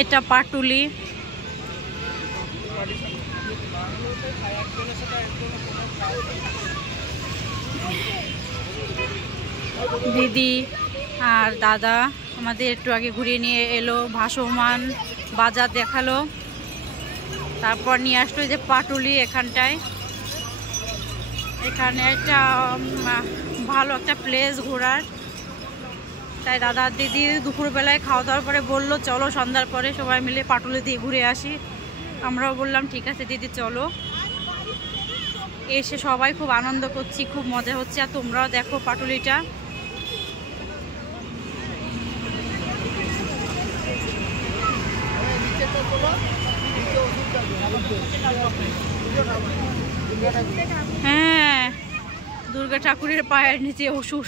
এটা পাটুলি। দিদি আর দাদা আমাদের একটু আগে ঘুরিয়ে নিয়ে এলো, ভাসমান বাজার দেখালো, তারপর নিয়ে আসলো যে পাটুলি এখানটায়। এখানে একটা ভালো একটা প্লেস ঘোরার, তাই দাদা দিদি দুপুরবেলায় খাওয়া দাওয়ার পরে বললো চলো সন্ধ্যার পরে সবাই মিলে পাটুলি দিয়ে ঘুরে আসি। আমরাও বললাম ঠিক আছে দিদি চলো। এসে সবাই খুব আনন্দ করছি, খুব মজা হচ্ছে। আর তোমরাও দেখো পাটুলিটা। হ্যাঁ, দুর্গা ঠাকুরের পায়ের নিচে অসুর।